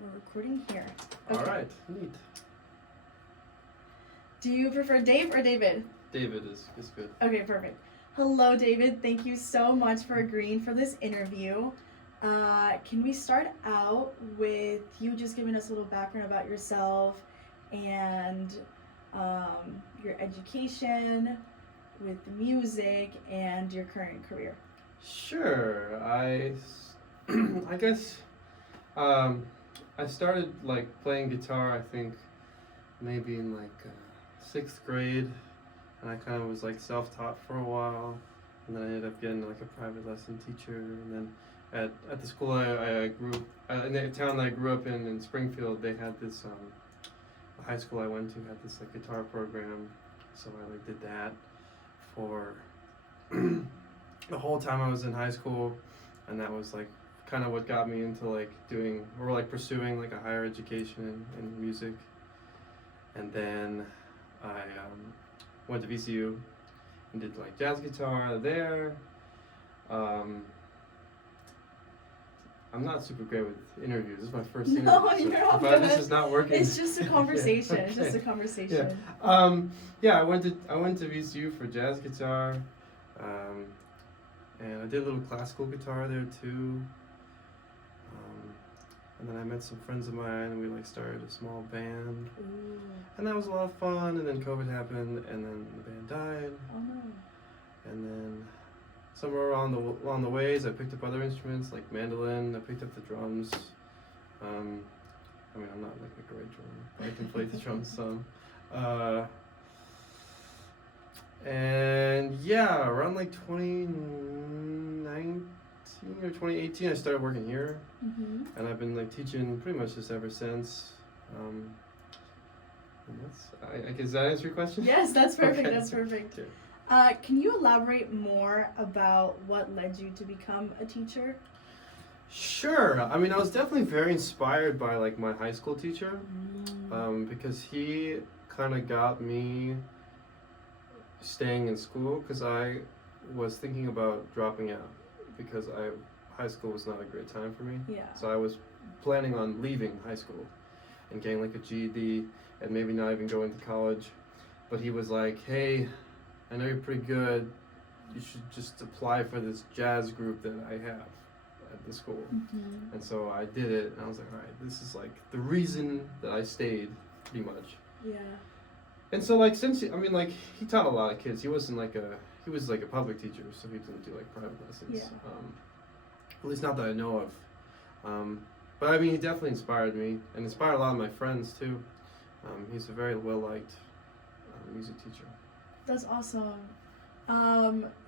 We're recording here. Okay. All right, neat. Do you prefer Dave or David? David is good. Okay, perfect. Hello, David. Thank you so much for agreeing for this interview. Can we start out with you just giving us a little background about yourself and your education with the music and your current career? Sure. I guess I started like playing guitar. I think maybe in like sixth grade, and I kind of was like self-taught for a while, and then I ended up getting like a private lesson teacher, and then at the school I grew in the town that I grew up in Springfield, they had this the high school I went to had this like guitar program, so I like did that for the whole time I was in high school, and that was like kind of what got me into like doing or like pursuing like a higher education in music. And then I went to VCU and did like jazz guitar there. I'm not super great with interviews. This is my first interview. No, you're all but good. this is not working. It's just a conversation. Yeah, It's just a okay. conversation. Yeah. I went to VCU for jazz guitar, and I did a little classical guitar there too. And then I met some friends of mine, and we like started a small band, Ooh. and that was a lot of fun. And then COVID happened, and then the band died. Oh no. And then somewhere along the ways, I picked up other instruments like mandolin. I picked up the drums. I mean, I'm not like a great drummer, but I can play the drums some. And yeah, around like 2019 or 2018, I started working here, and I've been like teaching pretty much just ever since. And I guess that answer your question? Yes, that's perfect. Okay. That's perfect. Sure. Can you elaborate more about what led you to become a teacher? Sure. I mean, I was definitely very inspired by like my high school teacher, because he kind of got me staying in school because I was thinking about dropping out because high school was not a great time for me. Yeah. So I was planning on leaving high school and getting like a GED and maybe not even going to college. But he was like, hey, I know you're pretty good. You should just apply for this jazz group that I have at the school. And so I did it, and I was like, all right, this is like the reason that I stayed, pretty much. Yeah. And so like he taught a lot of kids. He was like a public teacher, so he didn't do like private lessons. Yeah. At least not that I know of. But I mean, he definitely inspired me and inspired a lot of my friends too. He's a very well liked music teacher. That's awesome.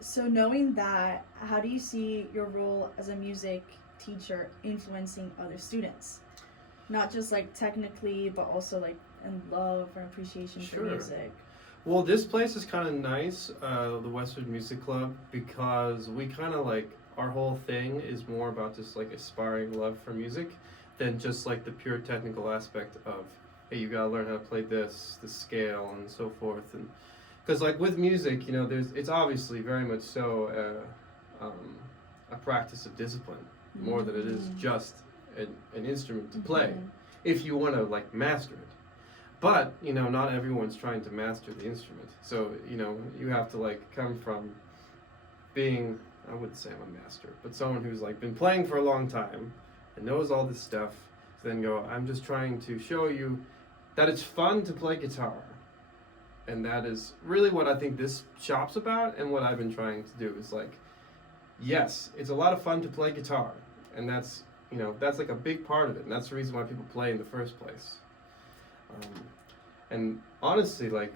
So knowing that, how do you see your role as a music teacher influencing other students? Not just like technically, but also like in love and appreciation for music. Well, this place is kind of nice, the Westwood Music Club, because we kind of like, our whole thing is more about just like aspiring love for music than just like the pure technical aspect of, hey, you gotta learn how to play the scale and so forth. And because like with music, you know, it's obviously very much so a practice of discipline more than it is just an instrument to play, if you want to like master it. But, you know, not everyone's trying to master the instrument. So, you know, you have to like come from being, I wouldn't say I'm a master, but someone who's like been playing for a long time and knows all this stuff, to then go, I'm just trying to show you that it's fun to play guitar. And that is really what I think this shop's about, and what I've been trying to do is like, yes, it's a lot of fun to play guitar, and that's, you know, that's like a big part of it, and that's the reason why people play in the first place. And honestly, like,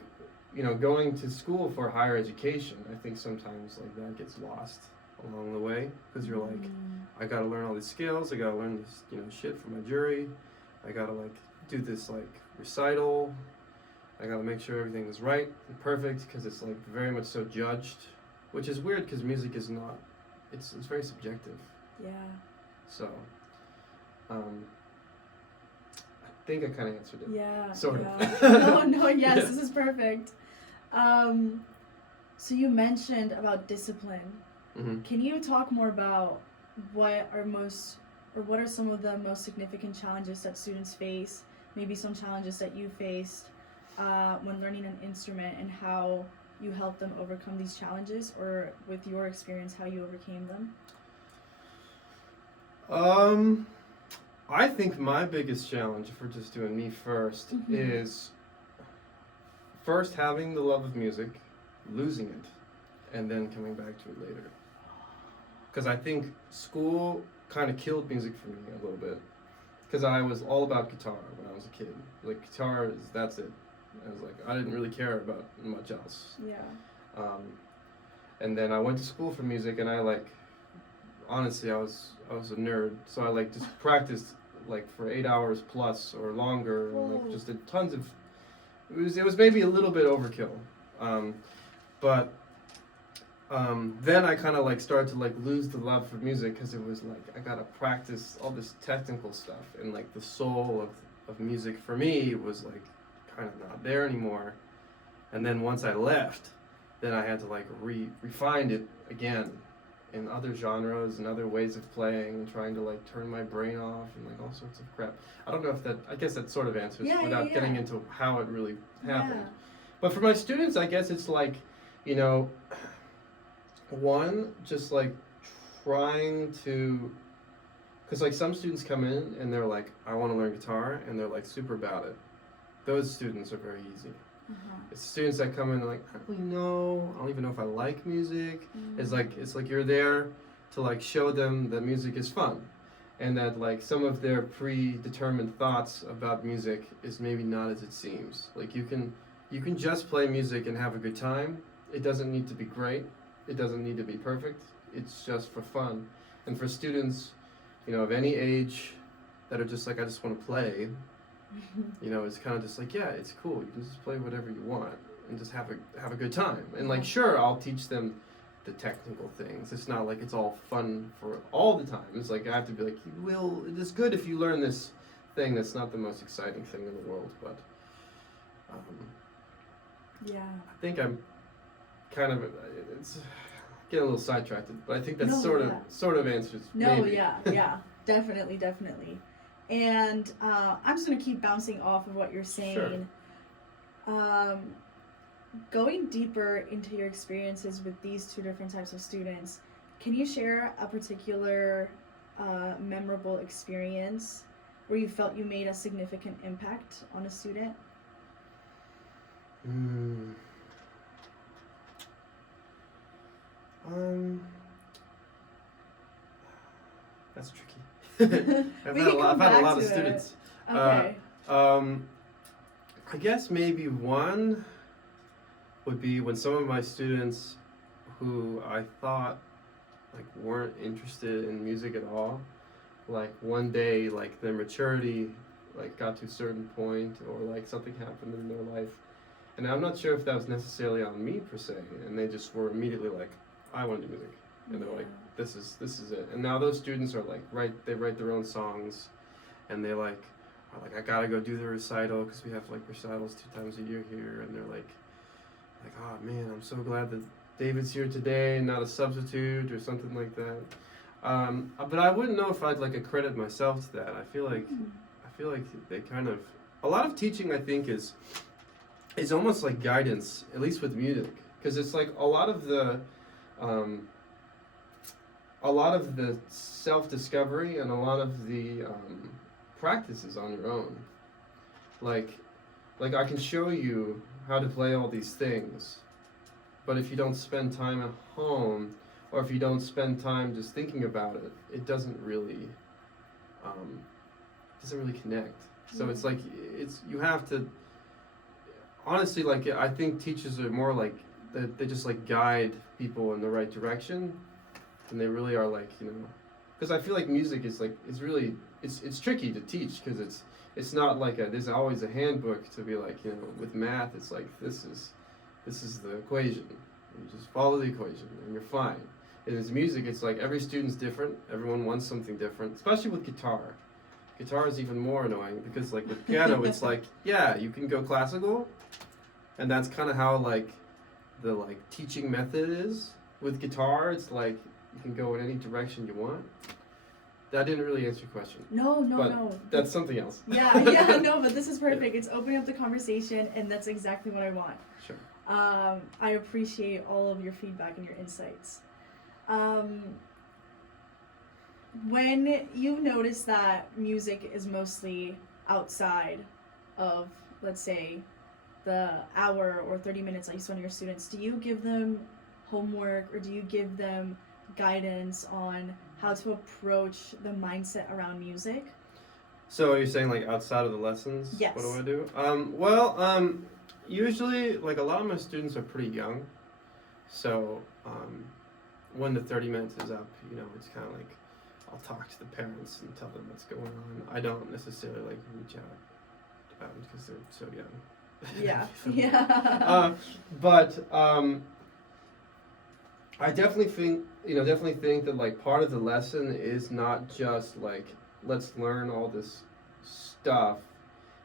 you know, going to school for higher education, I think sometimes like that gets lost along the way, because you're like, I gotta learn all these skills, I gotta learn this, you know, shit for my jury, I gotta like do this like recital, I gotta make sure everything is right and perfect, because it's like very much so judged, which is weird because music is not, it's very subjective. Yeah. So, I think I kind of answered it. Yeah. Sort of. No, yes, Yeah. This is perfect. So you mentioned about discipline. Can you talk more about what are most or what are some of the most significant challenges that students face, maybe some challenges that you faced when learning an instrument, and how you help them overcome these challenges, or with your experience, how you overcame them? I think my biggest challenge, if we're just doing me first, is first having the love of music, losing it, and then coming back to it later. Because I think school kind of killed music for me a little bit. Because I was all about guitar when I was a kid. Like, guitar is, that's it. I was like, I didn't really care about much else. Yeah. And then I went to school for music, and honestly, I was a nerd. So I like just practiced like for 8 hours plus or longer, and like just did tons of. It was maybe a little bit overkill, but then I kind of like started to like lose the love for music, because it was like I gotta practice all this technical stuff, and like the soul of music for me was like kind of not there anymore. And then once I left, then I had to like refine it again in other genres and other ways of playing, and trying to like turn my brain off and like all sorts of crap. I don't know if that, I guess that sort of answers without getting into how it really happened. Yeah. But for my students, I guess it's like, you know, one, just like trying to, because like some students come in and they're like, I want to learn guitar, and they're like super about it. Those students are very easy. It's students that come in and like, I don't really know, I don't even know if I like music. It's like you're there to like show them that music is fun, and that like some of their predetermined thoughts about music is maybe not as it seems. Like you can just play music and have a good time. It doesn't need to be great. It doesn't need to be perfect. It's just for fun. And for students, you know, of any age that are just like, I just want to play, you know, it's kind of just like, yeah, it's cool. You can just play whatever you want and just have a good time. And like, sure, I'll teach them the technical things. It's not like it's all fun for all the time. It's like I have to be like, it is good if you learn this thing that's not the most exciting thing in the world. But Yeah. I think I'm kind of, it's getting a little sidetracked, but I think that No, sort of answers. No, maybe. yeah, definitely. And I'm just gonna keep bouncing off of what you're saying. Sure. Going deeper into your experiences with these two different types of students, can you share a particular memorable experience where you felt you made a significant impact on a student? That's tricky. I've had a lot of students. Okay. I guess maybe one would be when some of my students who I thought like weren't interested in music at all, like one day like their maturity like got to a certain point, or like something happened in their life, and I'm not sure if that was necessarily on me per se, and they just were immediately like, I want to do music, and they're like, this is it. And now those students are like they write their own songs, and they like are like, I gotta go do the recital, because we have like recitals 2 times a year here, and they're like, oh man, I'm so glad that David's here today and not a substitute or something like that. But I wouldn't know if I'd like accredit myself to that. I feel like they kind of, a lot of teaching I think is almost like guidance, at least with music, because it's like a lot of the self-discovery and a lot of the practices on your own. Like I can show you how to play all these things, but if you don't spend time at home, or if you don't spend time just thinking about it, it doesn't really connect. So it's like you have to honestly, like, I think teachers are more like they just like guide people in the right direction, and they really are like, you know, because I feel like music is like, it's tricky to teach, because it's not like there's always a handbook to be like, you know, with math it's like this is the equation, you just follow the equation and you're fine. And with music it's like every student's different, everyone wants something different, especially with guitar. Guitar is even more annoying, because like with piano it's like, yeah, you can go classical, and that's kind of how like the like teaching method is. With guitar it's like you can go in any direction you want. That didn't really answer your question. No, But that's something else. Yeah, yeah, no, but this is perfect. It's opening up the conversation, and that's exactly what I want. Sure. I appreciate all of your feedback and your insights. When you notice that music is mostly outside of, let's say, the hour or 30 minutes that you spend on your students, do you give them homework or do you give them guidance on how to approach the mindset around music? So you're saying like outside of the lessons? Yes. What do I do? Usually like a lot of my students are pretty young, so when the 30 minutes is up, it's kind of like I'll talk to the parents and tell them what's going on. I don't necessarily like reach out because they're so young. Yeah, yeah. But I definitely think that like part of the lesson is not just like let's learn all this stuff.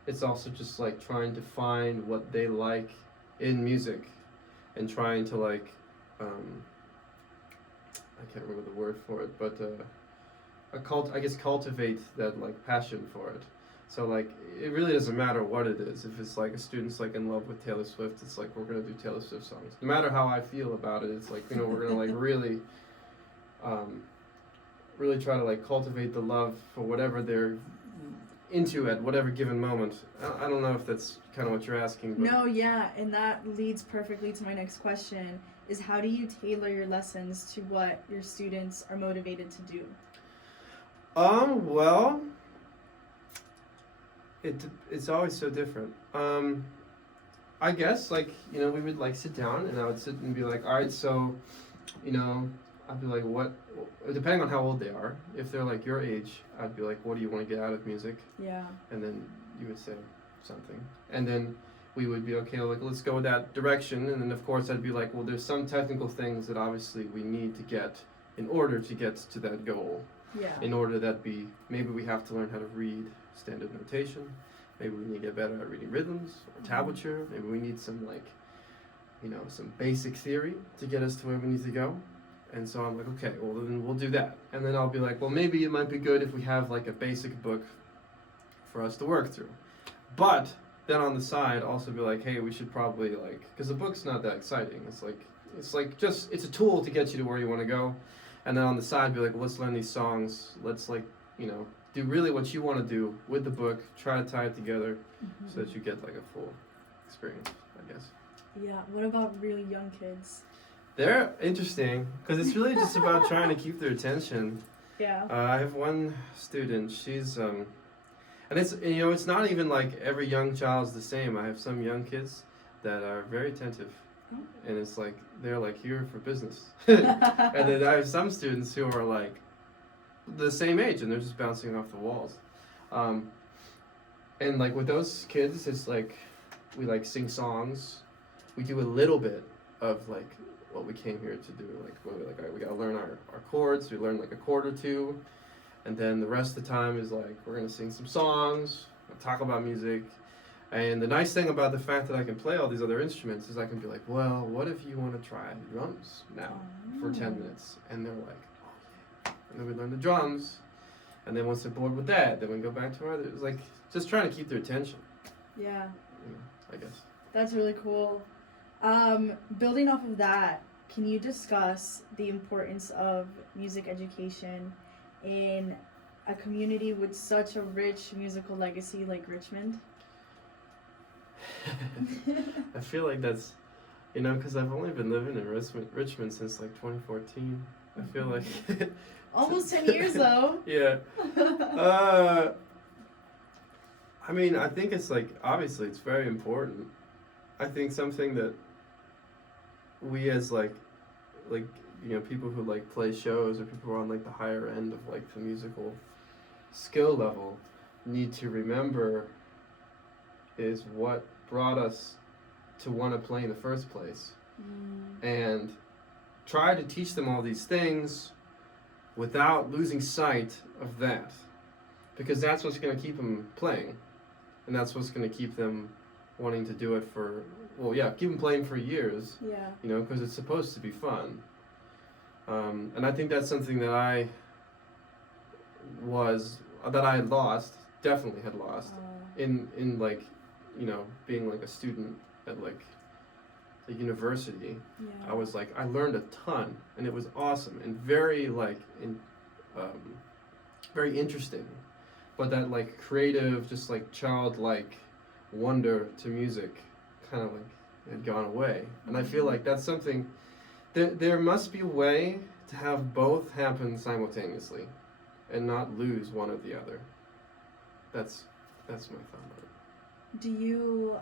It's also just like trying to find what they like in music and trying to like I can't remember the word for it, but cultivate that like passion for it. So like it really doesn't matter what it is. If it's like a student's like in love with Taylor Swift, it's like we're gonna do Taylor Swift songs. No matter how I feel about it, it's like we're gonna like really try to like cultivate the love for whatever they're into at whatever given moment. I don't know if that's kind of what you're asking. But No, yeah, and that leads perfectly to my next question, is how do you tailor your lessons to what your students are motivated to do? Well, it's always so different. I guess like we would like sit down and I would sit and be like, all right, so I'd be like, what? Depending on how old they are, if they're like your age, I'd be like, what do you want to get out of music? Yeah. And then you would say something, and then we would be okay, like let's go that direction. And then of course I'd be like, well, there's some technical things that obviously we need to get in order to get to that goal. Yeah. In order that maybe we have to learn how to read standard notation. Maybe we need to get better at reading rhythms or tablature. Maybe we need some like, some basic theory to get us to where we need to go. And so I'm like, okay, well then we'll do that. And then I'll be like, well maybe it might be good if we have like a basic book for us to work through. But then on the side also be like, hey, we should probably like, because the book's not that exciting. It's a tool to get you to where you want to go. And then on the side be like, well, let's learn these songs. Let's like, do really what you want to do with the book. Try to tie it together so that you get like a full experience, I guess. Yeah. What about really young kids? They're interesting because it's really just about trying to keep their attention. Yeah. I have one student. She's and it's not even like every young child's the same. I have some young kids that are very attentive, and it's like they're like here for business. And then I have some students who are like the same age and they're just bouncing off the walls. And like with those kids, it's like we like sing songs. We do a little bit of like what we came here to do. Like we're like, all right, we gotta learn our chords. We learn like a chord or two, and then the rest of the time is like we're gonna sing some songs, talk about music. And the nice thing about the fact that I can play all these other instruments is I can be like, well, what if you want to try drums now for 10 minutes? And they're like, oh yeah. And then we learn the drums, and then once they're bored with that, then we go back to our other. It's like just trying to keep their attention. Yeah. I guess. That's really cool. Building off of that, can you discuss the importance of music education in a community with such a rich musical legacy like Richmond? I feel like that's, because I've only been living in Richmond since like 2014. I feel like almost 10 years though. Yeah. I mean, I think it's like obviously it's very important. I think something that we as like people who like play shows or people who are on like the higher end of like the musical skill level need to remember is what brought us to want to play in the first place. And try to teach them all these things without losing sight of that, because that's what's going to keep them playing, and that's what's going to keep them wanting to do it for, keep them playing for years. Yeah. Because it's supposed to be fun. And I think that's something that I was that I had lost, definitely had lost Uh, in like, being like a student at like the university. yeah. I was like, I learned a ton, and it was awesome and very like um, very interesting. But that like creative, just like childlike wonder to music, kind of like had gone away. And I feel like that's something. There must be a way to have both happen simultaneously, and not lose one or the other. That's that's my thought on it. Do you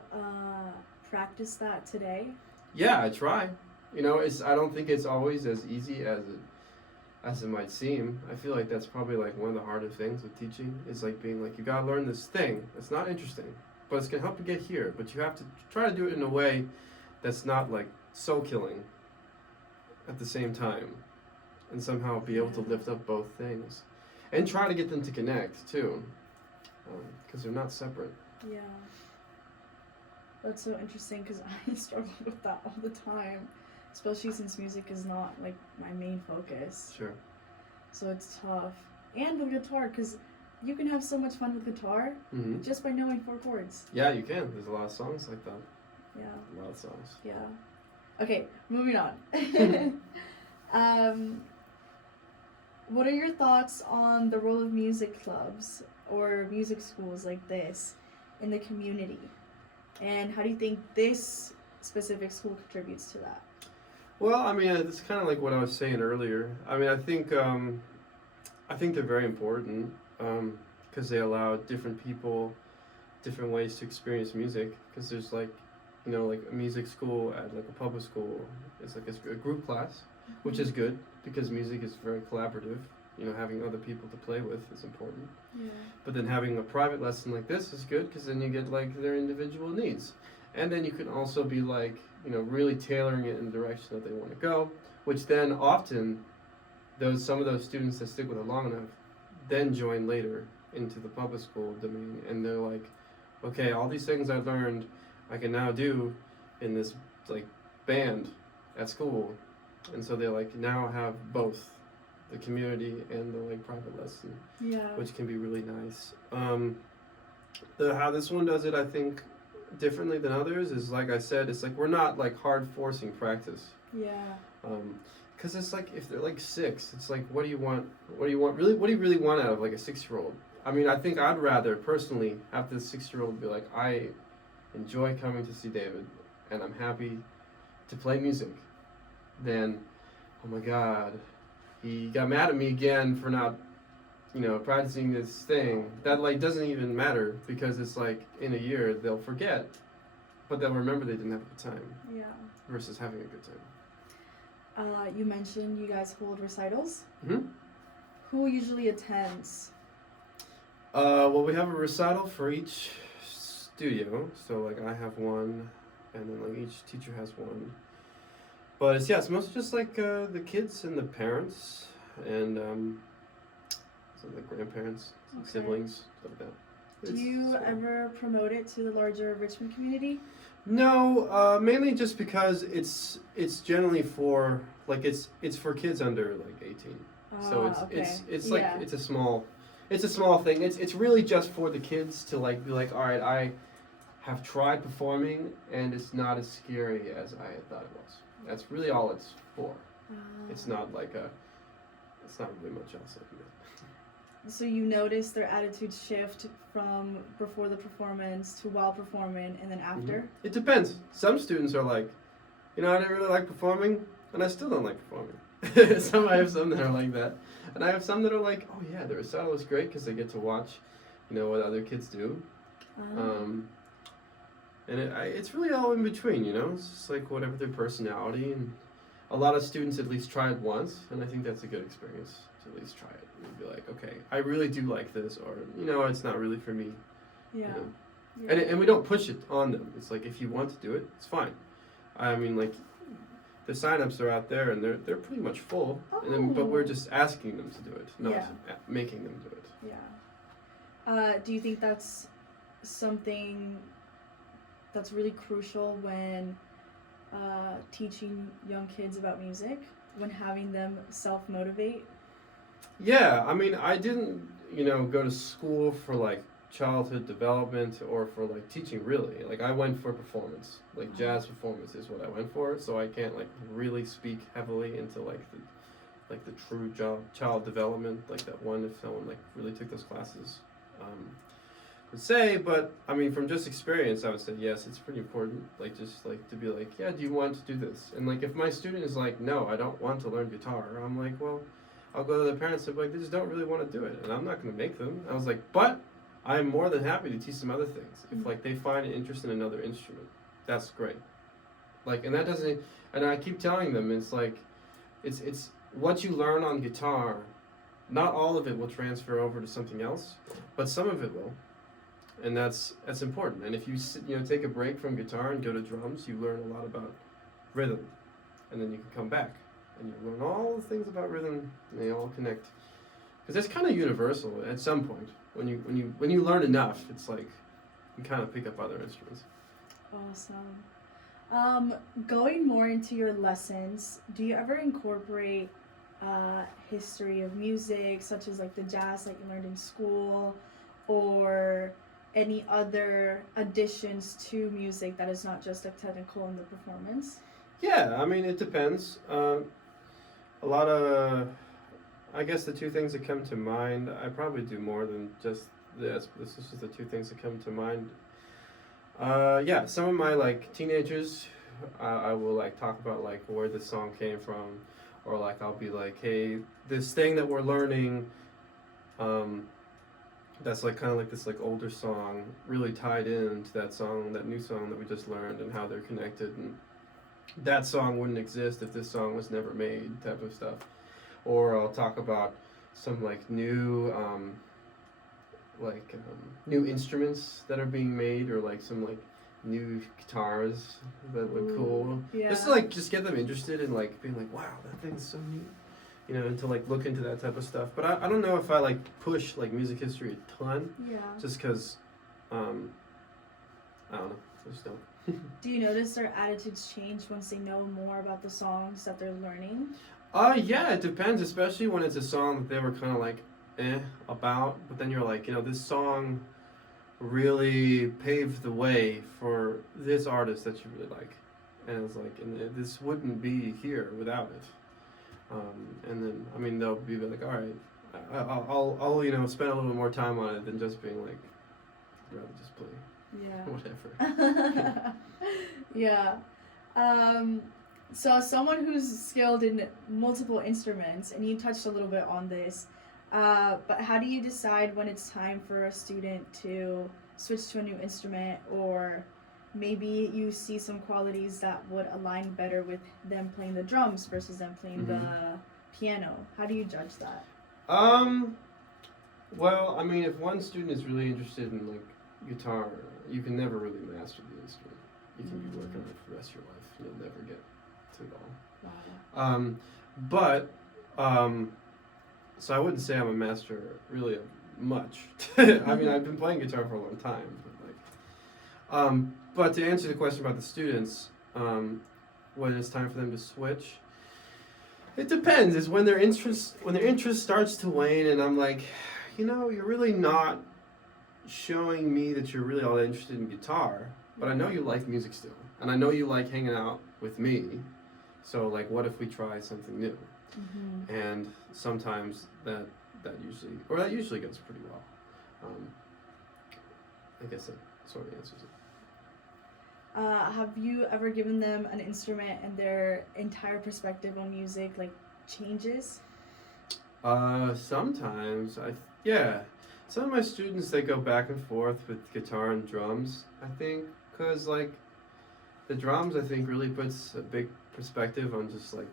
practice that today? Yeah, I try. I don't think it's always as easy as it might seem. I feel like that's probably like one of the harder things with teaching is like being like you gotta learn this thing. It's not interesting, but it's gonna help you get here. But you have to try to do it in a way that's not like soul killing at the same time, and somehow be able to lift up both things, and try to get them to connect too, because they're not separate. Yeah. That's so interesting because I struggle with that all the time, especially since music is not like my main focus. Sure. So it's tough. And with guitar, because you can have so much fun with guitar Mm-hmm. just by knowing 4 chords. Yeah, you can. There's a lot of songs like that. Yeah. A lot of songs. Yeah. Okay, moving on. What are your thoughts on the role of music clubs or music schools like this in the community? And how do you think this specific school contributes to that? Well, I mean, it's kind of like what I was saying earlier. I mean, I think they're very important because they allow different people different ways to experience music. Because there's like, like a music school at like a public school is like a group class, which is good because music is very collaborative. Having other people to play with is important. Yeah. But then having a private lesson like this is good because then you get like their individual needs. And then you can also be like, really tailoring it in the direction that they want to go, which then often some of those students that stick with it long enough then join later into the public school domain, and they're like, okay, all these things I learned I can now do in this like band at school. And so they like now have both the community and the like private lesson, Yeah. which can be really nice. How this one does it, I think, differently than others is like I said, it's like we're not like hard forcing practice. Yeah. Because it's like if they're like 6, it's like what do you want? Really? What do you really want out of like a 6-year-old? I mean, I think I'd rather personally have the 6-year-old be like, I enjoy coming to see David, and I'm happy to play music, than, oh my God, he got mad at me again for not, practicing this thing. That like doesn't even matter because it's like in a year they'll forget, but they'll remember they didn't have a good time Yeah. versus having a good time. You mentioned you guys hold recitals. Mm-hmm. Who usually attends? Well, we have a recital for each studio, so like I have one, and then like each teacher has one. But it's mostly just like the kids and the parents and so the grandparents, Okay. siblings, stuff like that. Do you ever promote it to the larger Richmond community? No, mainly just because it's generally for like it's for kids under like 18. So it's like Yeah. it's a small thing. It's really just for the kids to like be like, all right, I have tried performing and it's not as scary as I had thought it was. That's really all it's for. It's not like it's not really much else like that. So you notice their attitudes shift from before the performance to while performing and then after? Mm-hmm. It depends. Some students are like, I didn't really like performing, and I still don't like performing. I have some that are like that, and I have some that are like, oh yeah, the recital is great because they get to watch, what other kids do. And it's really all in between, It's just like whatever their personality, and a lot of students at least try it once, and I think that's a good experience to at least try it and be like, okay, I really do like this, or it's not really for me. Yeah. Yeah. And we don't push it on them. It's like if you want to do it, it's fine. I mean, like the signups are out there and they're pretty much full, but we're just asking them to do it, not making them do it. Yeah. Do you think that's something that's really crucial when teaching young kids about music, when having them self-motivate? Yeah, I mean, I didn't. go to school for like childhood development or for like teaching really. Like I went for performance, like jazz performance is what I went for. So I can't like really speak heavily into like the true child development, like that one if someone like really took those classes. Would say, but I mean, from just experience, I would say yes, it's pretty important. Like just like to be like, yeah, do you want to do this? And like if my student is like, no, I don't want to learn guitar, I'm like, well, I'll go to the parents and be like, they just don't really want to do it, and I'm not going to make them. I was like, but I'm more than happy to teach them other things if like they find an interest in another instrument. That's great. Like, and that doesn't, and I keep telling them, it's like, it's what you learn on guitar. Not all of it will transfer over to something else, but some of it will. And that's important. And if you take a break from guitar and go to drums, you learn a lot about rhythm, and then you can come back and you learn all the things about rhythm, and they all connect. Because it's kind of universal at some point. When you learn enough, it's like you kind of pick up other instruments. Awesome. Going more into your lessons, do you ever incorporate history of music, such as like the jazz that you learned in school, or any other additions to music that is not just like technical in the performance? Yeah, I mean, it depends. A lot of, I guess the two things that come to mind, I probably do more than just this. This is just the two things that come to mind. Yeah, some of my like teenagers, I will like talk about like where the song came from, or like I'll be like, hey, this thing that we're learning, that's like kind of like this like older song really tied into that song, that new song that we just learned, and how they're connected, and that song wouldn't exist if this song was never made, type of stuff. Or I'll talk about some like new new instruments that are being made, or like some like new guitars that look cool. Yeah. Just to like just get them interested in like being like, wow, that thing's so neat. And to like look into that type of stuff. But I don't know if I like push like music history a ton. Yeah. Just because, I don't know. I just don't. Do you notice their attitudes change once they know more about the songs that they're learning? Yeah, it depends, especially when it's a song that they were kind of like, about. But then you're like, this song really paved the way for this artist that you really like. And it's like, and this wouldn't be here without it. And then, I mean, they'll be like, all right, I'll spend a little more time on it than just being like, I'd rather just play whatever. Yeah. So as someone who's skilled in multiple instruments, and you touched a little bit on this, but how do you decide when it's time for a student to switch to a new instrument, or maybe you see some qualities that would align better with them playing the drums versus them playing the piano? How do you judge that? Well, I mean, if one student is really interested in like guitar, you can never really master the instrument. You can be working on it for the rest of your life. You'll never get to it all. Wow. So I wouldn't say I'm a master really of much. I mean, I've been playing guitar for a long time, but to answer the question about the students, when it's time for them to switch, it depends. It's when their interest starts to wane, and I'm like, you're really not showing me that you're really all that interested in guitar, but I know you like music still, and I know you like hanging out with me. So like, what if we try something new? Mm-hmm. And sometimes that usually goes pretty well. I guess that sort of answers it. Have you ever given them an instrument and their entire perspective on music like changes? Sometimes some of my students, they go back and forth with guitar and drums, I think, because like the drums, I think, really puts a big perspective on just like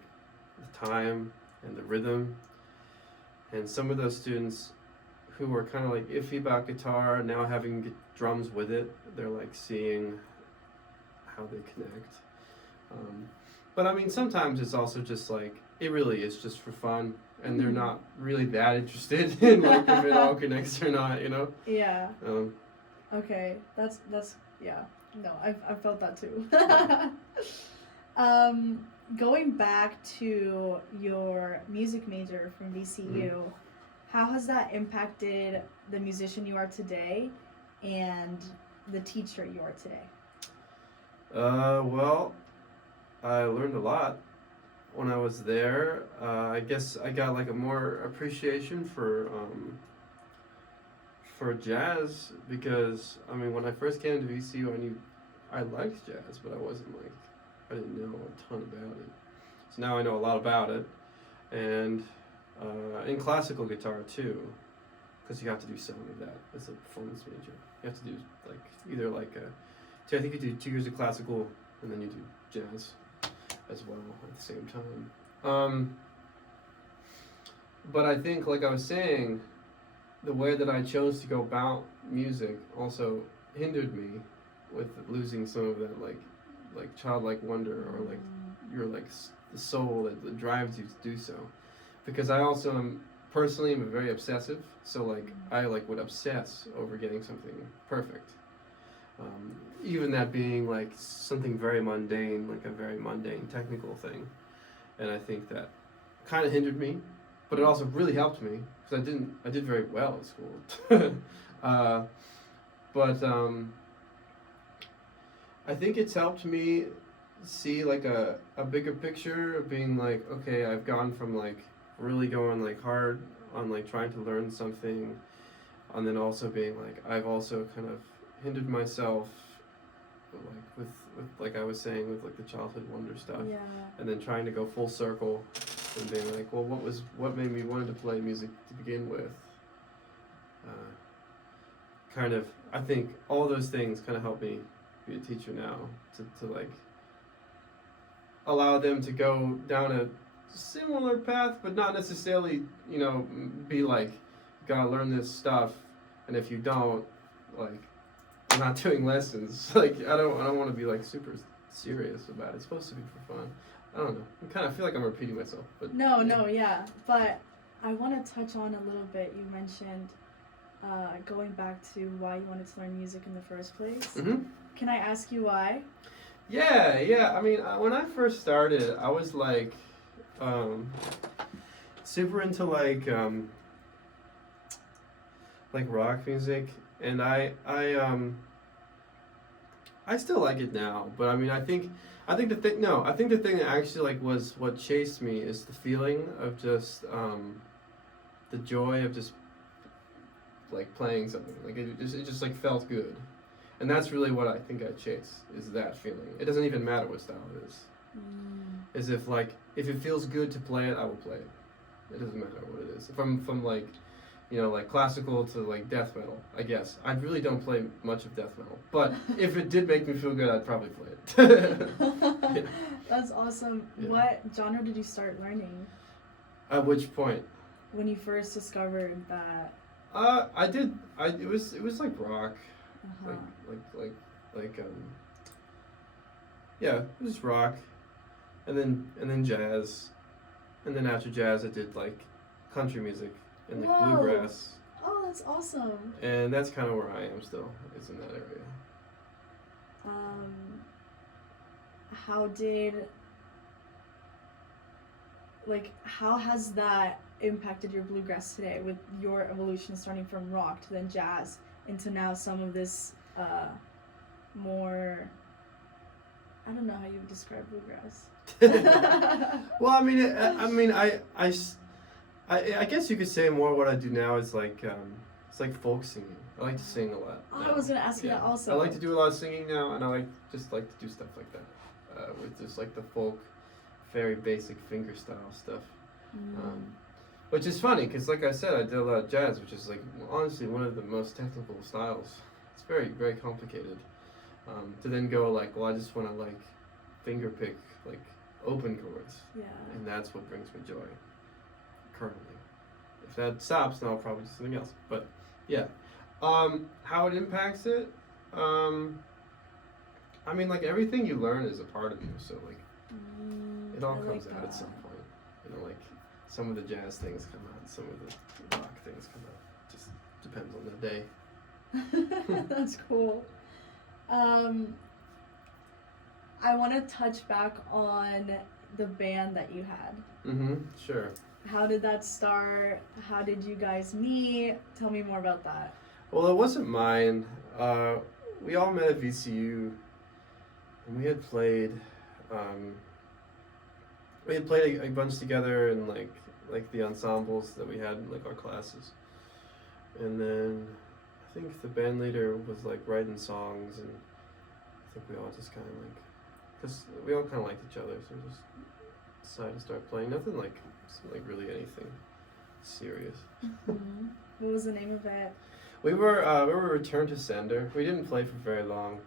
the time and the rhythm. And some of those students who were kind of like iffy about guitar, now having drums with it, they're like seeing how they connect. But I mean, sometimes it's also just like, it really is just for fun, and they're not really that interested in like if it all connects or not, Yeah. Okay, that's yeah. No, I've felt that too. Going back to your music major from VCU, how has that impacted the musician you are today and the teacher you are today? Well, I learned a lot when I was there. I guess I got like a more appreciation for jazz because I mean when I first came to VCU I liked jazz, but I didn't know a ton about it. So now I know a lot about it, and in classical guitar too, because you have to do some of that as a performance major. You have to do like either like I think you do 2 years of classical and then you do jazz as well at the same time. But I think, like I was saying, the way that I chose to go about music also hindered me with losing some of that like childlike wonder or like your like the soul that drives you to do so, because I also am personally am very obsessive, so like I like would obsess over getting something perfect, even that being like something very mundane, like a very mundane technical thing, and I think that kind of hindered me, but it also really helped me because I did very well at school. But I think it's helped me see like a bigger picture of being like, okay, I've gone from like really going like hard on like trying to learn something, and then also being like I've also kind of hindered myself like with like I was saying with like the childhood wonder stuff, Yeah. and then trying to go full circle and being like, well, what made me want to play music to begin with? Kind of, I think all those things kind of help me be a teacher now to like allow them to go down a similar path, but not necessarily, you know, be like, you gotta learn this stuff, and if you don't, like, I'm not doing lessons. Like, I don't want to be like super serious about it. It's supposed to be for fun. I don't know. I feel like I'm repeating myself, but Yeah. But I want to touch on a little bit. You mentioned going back to why you wanted to learn music in the first place. Mm-hmm. Can I ask you why? Yeah. I mean, when I first started, I was like super into like rock music, and I still like it now. But I mean, I think the thing that actually like was what chased me is the feeling of just the joy of just like playing something. Like it just like felt good. And that's really what I think I chase, is that feeling. It doesn't even matter what style it is. As if it feels good to play it, I will play it. It doesn't matter what it is. From like, you know, like classical to like death metal, I guess. I really don't play much of death metal. But if it did make me feel good, I'd probably play it. Yeah. That's awesome. Yeah. What genre did you start learning? At which point? When you first discovered that? It was like rock. Yeah, it was rock, and then jazz, and then after jazz I did like country music and like bluegrass. Oh, that's awesome. And that's kind of where I am still. It's in that area. How has that impacted your bluegrass today with your evolution starting from rock to then jazz into now some of this more, I don't know how you would describe bluegrass. Well, I guess you could say more what I do now is like it's like folk singing. I like to sing a lot. I was gonna ask you that also. I like to do a lot of singing now, and I like to do stuff like that with just like the folk, very basic finger style stuff. Which is funny because, like I said, I did a lot of jazz, which is like honestly one of the most technical styles. It's very, very complicated. To then go like, well, I just want to like finger pick like open chords, and that's what brings me joy currently. If that stops, then I'll probably do something else. But yeah, how it impacts it. I mean, like everything you learn is a part of you, so like it all comes out at some point. You know, like some of the jazz things come out, some of the rock things come out. Just depends on the day. That's cool. I want to touch back on the band that you had. Sure. How did that start? How did you guys meet? Tell me more about that. Well, it wasn't mine. We all met at VCU, and um, we had played a bunch together in like the ensembles that we had in like our classes, and then I think the band leader was like writing songs, and I think we all just kind of like, because we all kind of liked each other, so we just decided to start playing. Nothing like really anything serious. Mhm. What was the name of it? We were Return to Sender. We didn't play for very long.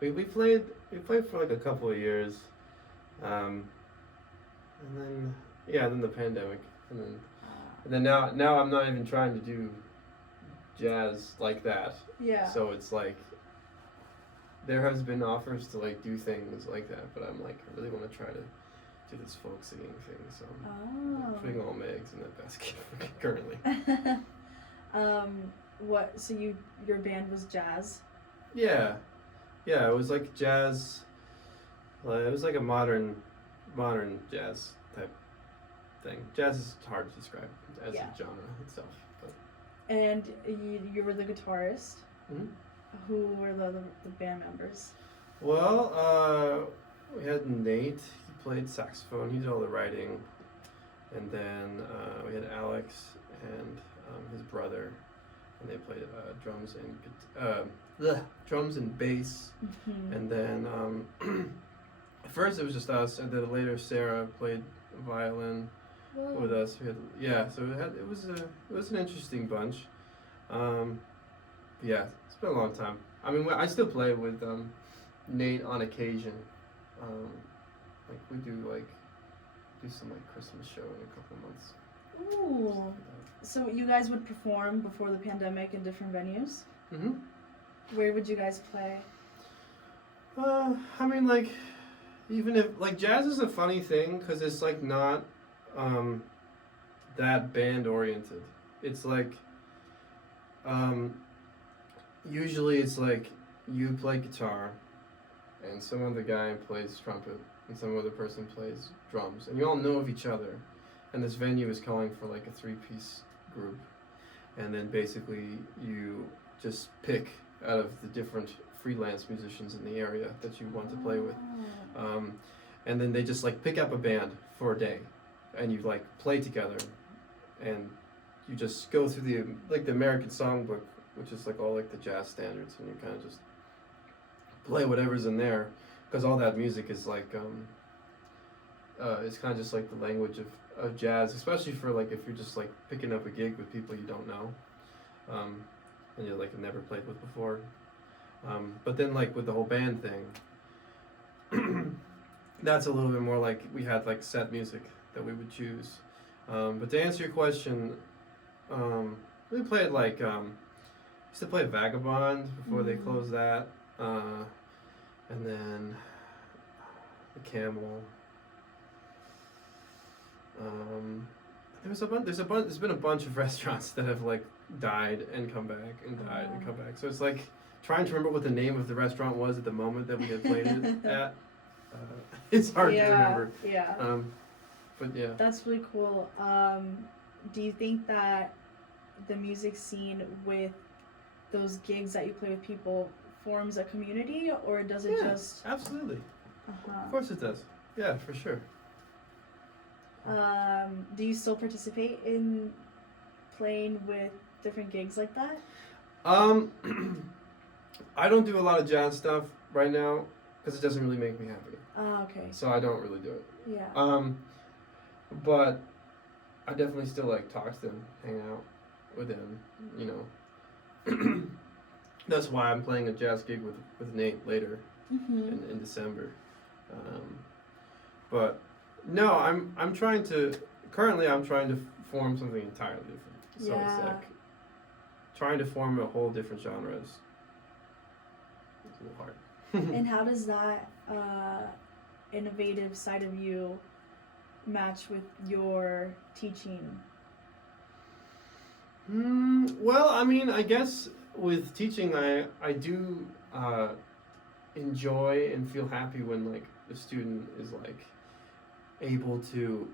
We played for like a couple of years, and then then the pandemic, and then now I'm not even trying to do jazz like that. Yeah. So it's like there has been offers to like do things like that, but I'm like I really want to try to do this folk singing thing. So I'm putting all my eggs in that basket currently. What? So your band was jazz? Yeah, it was like jazz. It was like a modern jazz type thing. Jazz is hard to describe as a genre itself. But. And you were the guitarist. Mm-hmm. Who were the band members? Well, we had Nate. He played saxophone. He did all the writing, and then we had Alex and his brother, and they played drums and bass. Mm-hmm. And then at first it was just us, and then later Sarah played violin with us. So it was an interesting bunch. It's been a long time. I mean, I still play with Nate on occasion. Like we do some like Christmas show in a couple months. Ooh. So you guys would perform before the pandemic in different venues? Mm-hmm. Where would you guys play? I mean, like, even if, like, jazz is a funny thing, because it's, like, not, that band-oriented. It's, like, usually it's, like, you play guitar, and some other guy plays trumpet, and some other person plays drums, and you all know of each other, and this venue is calling for, like, a three-piece group, and then basically you just pick out of the different freelance musicians in the area that you want to play with, and then they just like pick up a band for a day, and you like play together, and you just go through the American Songbook, which is like all like the jazz standards, and you kind of just play whatever's in there, because all that music is like it's kind of just like the language of jazz, especially for like if you're just like picking up a gig with people you don't know, and you like never played with before. But then like with the whole band thing, that's a little bit more like we had like set music that we would choose. But to answer your question, we played like used to play Vagabond before they closed that, and then the Camel. There's been a bunch of restaurants that have like died and come back and died and come back. So it's like trying to remember what the name of the restaurant was at the moment that we had played it at. It's hard to remember. Yeah. But yeah. That's really cool. Do you think that the music scene with those gigs that you play with people forms a community, or does it just? Absolutely. Uh-huh. Of course it does. Yeah, for sure. Do you still participate in playing with different gigs like that? I don't do a lot of jazz stuff right now because it doesn't really make me happy. Oh, okay. So I don't really do it. Yeah. But I definitely still like talk to them, hang out with them, you know. That's why I'm playing a jazz gig with Nate later in December. But no, I'm trying to form something entirely different. So it's like trying to form a whole different genre is a little hard. And how does that innovative side of you match with your teaching? Well, I mean, I guess with teaching, I do enjoy and feel happy when like the student is like able to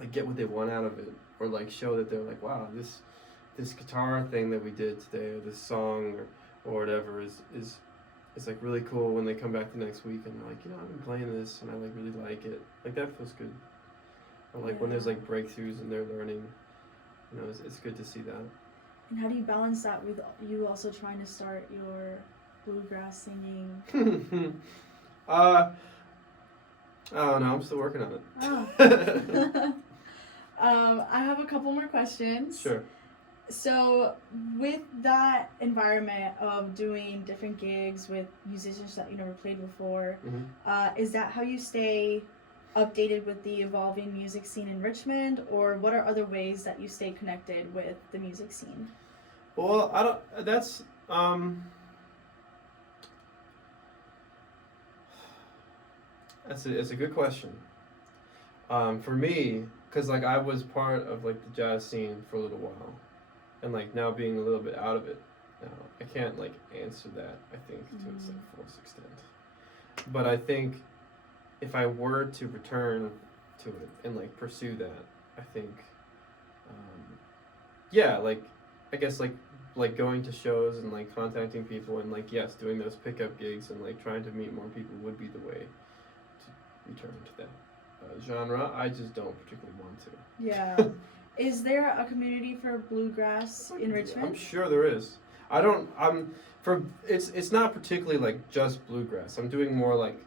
like get what they want out of it, or like show that they're like, wow, this guitar thing that we did today, or this song, or whatever is like really cool when they come back the next week and like, I've been playing this and I like really like it. Like that feels good. Or like when there's like breakthroughs and they're learning, it's good to see that. And how do you balance that with you also trying to start your bluegrass singing? I don't know. I'm still working on it. Oh. I have a couple more questions. Sure. So, with that environment of doing different gigs with musicians that you never played before, is that how you stay updated with the evolving music scene in Richmond, or what are other ways that you stay connected with the music scene? Well, I don't. That's it's a good question. For me, because like I was part of like the jazz scene for a little while, and like now being a little bit out of it now, I can't like answer that, I think, to its like fullest extent. But I think if I were to return to it and like pursue that, I think like I guess like going to shows and like contacting people and like doing those pickup gigs and like trying to meet more people would be the way to return to that genre. I just don't particularly want to. Yeah. Is there a community for bluegrass in Richmond? I'm sure there is. It's not particularly like just bluegrass. I'm doing more like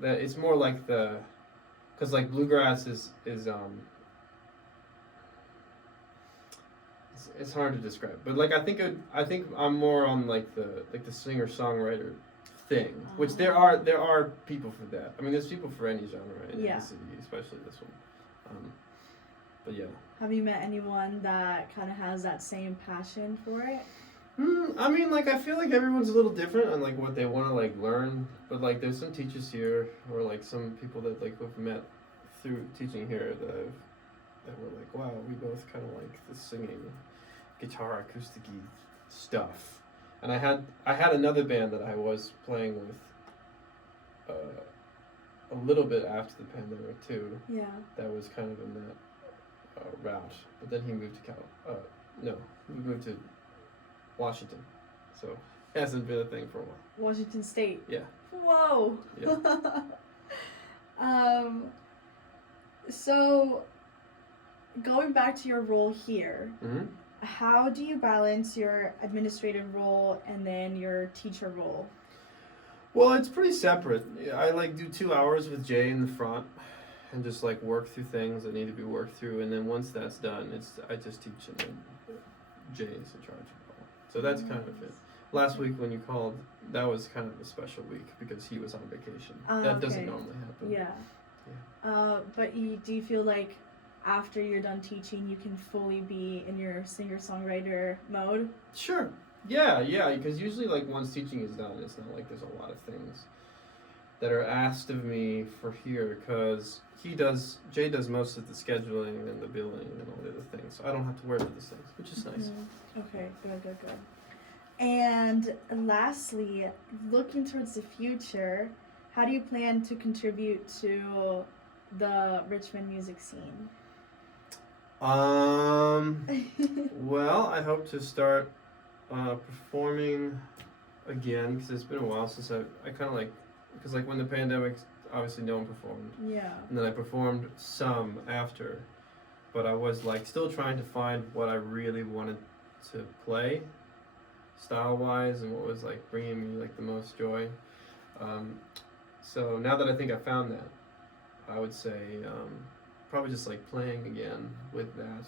that. It's more like because like bluegrass is it's hard to describe. But like I think I'm more on like the singer songwriter thing, which there are people for that. I mean, there's people for any genre in the city, especially this one. But yeah. Have you met anyone that kind of has that same passion for it? I mean, like, I feel like everyone's a little different on, like, what they want to, like, learn. But, like, there's some teachers here, or, like, some people that, like, we've met through teaching here that were like, wow, we both kind of like the singing, guitar, acoustic-y stuff. And I had another band that I was playing with a little bit after the pandemic, too. Yeah. That was kind of in that route, but then he moved to he moved to Washington, so it hasn't been a thing for a while. Washington State. Yeah. Whoa. Yeah. So going back to your role here, how do you balance your administrative role and then your teacher role? Well, it's pretty separate. I like do 2 hours with Jay in the front and just like work through things that need to be worked through, and then once that's done, I just teach, and then Jay is in charge of it all. So that's kind of it. Last week when you called, that was kind of a special week because he was on vacation. That doesn't normally happen. Yeah. But do you feel like after you're done teaching, you can fully be in your singer-songwriter mode? Sure. Yeah, because usually like once teaching is done, it's not like there's a lot of things that are asked of me for here, because Jay does most of the scheduling and the billing and all the other things, so I don't have to worry about those things, which is nice. Okay, good. And lastly, looking towards the future, how do you plan to contribute to the Richmond music scene? Well, I hope to start performing again, because it's been a while since I kind of like, because like when the pandemic, obviously no one performed. Yeah. And then I performed some after, but I was like still trying to find what I really wanted to play, style-wise, and what was like bringing me like the most joy. So now that I think I found that, I would say probably just like playing again with that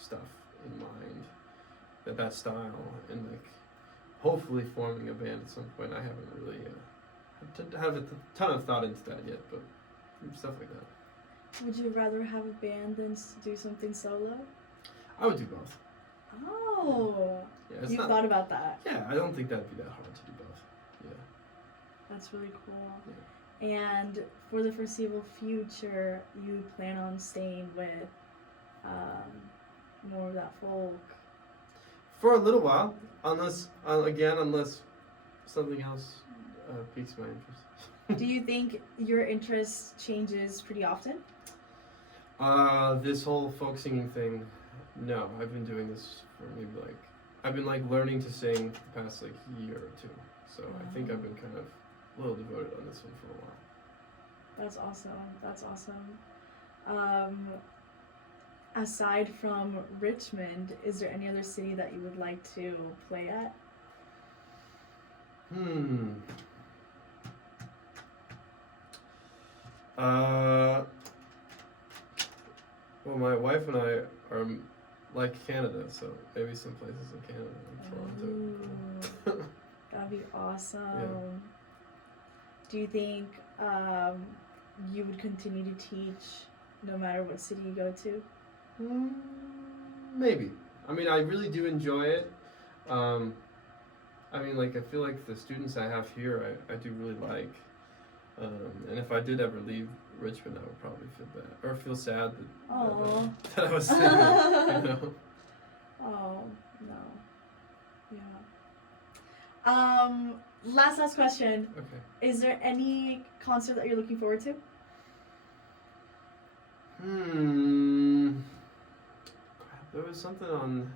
stuff in mind, that style, and like hopefully forming a band at some point. I haven't really have a ton of thought into that yet, but stuff like that. Would you rather have a band than do something solo? I would do both. Oh. Yeah, You've thought about that? Yeah, I don't think that'd be that hard to do both. Yeah. That's really cool. Yeah. And for the foreseeable future, you plan on staying with more of that folk? For a little while, unless something else piques my interest. Do you think your interest changes pretty often? This whole folk singing thing, no. I've been doing this for maybe like, I've been like learning to sing the past like year or two. So I think I've been kind of a little devoted on this one for a while. That's awesome. That's awesome. Aside from Richmond, is there any other city that you would like to play at? Well, my wife and I are like Canada, so maybe some places in Canada, like Toronto. That'd be awesome. Yeah. Do you think you would continue to teach no matter what city you go to? Maybe. I mean, I really do enjoy it. I mean, like, I feel like the students I have here, I do really like. And if I did ever leave Richmond, I would probably feel bad or feel sad that I was singing. You know? Oh no. Yeah. Last question. Okay. Is there any concert that you're looking forward to? Crap, there was something on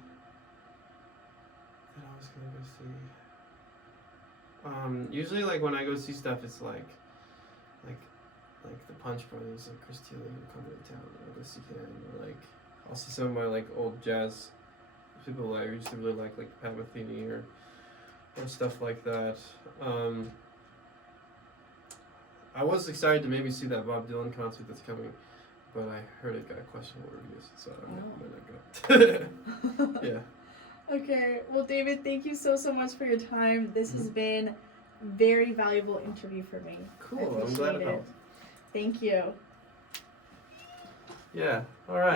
that I was gonna go see. Usually, like when I go see stuff, it's like the Punch Brothers, like Chris Thiele coming to town. I'll go see him, or like I'll see some of my like old jazz people I used to really like Pat Metheny or stuff like that. I was excited to maybe see that Bob Dylan concert that's coming, but I heard it got questionable reviews, so I might not go. Yeah. Okay. Well, David, thank you so much for your time. This has been a very valuable interview for me. Cool. I'm glad it helped. Thank you. Yeah. All right.